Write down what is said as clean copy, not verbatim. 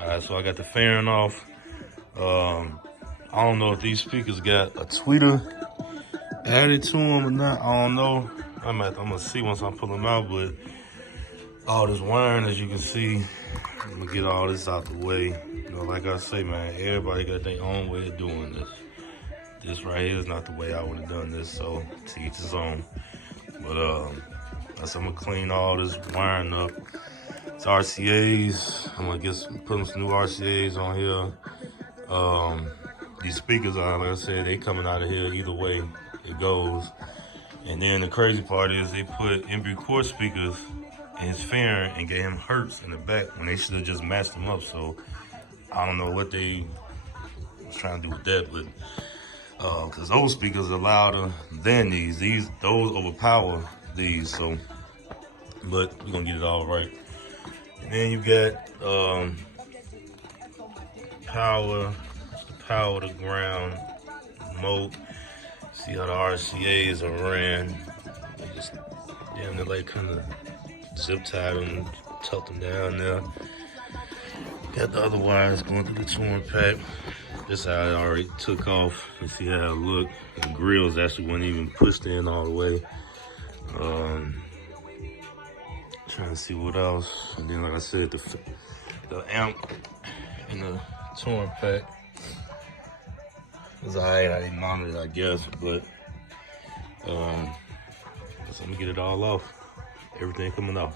Alright, so I got the fairing off. I don't know if these speakers got a tweeter added to them or not. I don't know. I'm gonna see once I pull them out, but all this wiring, as you can see, I'm gonna get all this out the way. You know, like I say, man, everybody got their own way of doing this. This right here is not the way I would have done this, so to each his own. But I'm gonna clean all this wiring up. It's RCAs. I'm gonna put some new RCAs on here. These speakers are, like I said, they coming out of here either way it goes. And then the crazy part is they put Embry Core speakers in his fairing and gave him hertz in the back when they should have just matched them up. So I don't know what they was trying to do with that, but because those speakers are louder than those overpower these. So, but we're gonna get it all right. And then you got power to ground mode. See how the RCAs are ran. Just damn near like kind of zip tied them, tucked them down there. Got the other wires going through the touring pack. This how it already took off. You see how it looked. The grills actually weren't even pushed in all the way. Trying to see what else. And then, like I said, the amp in the touring pack was alright. I didn't mount it, I guess, but so I'm gonna get it all off. Everything coming off.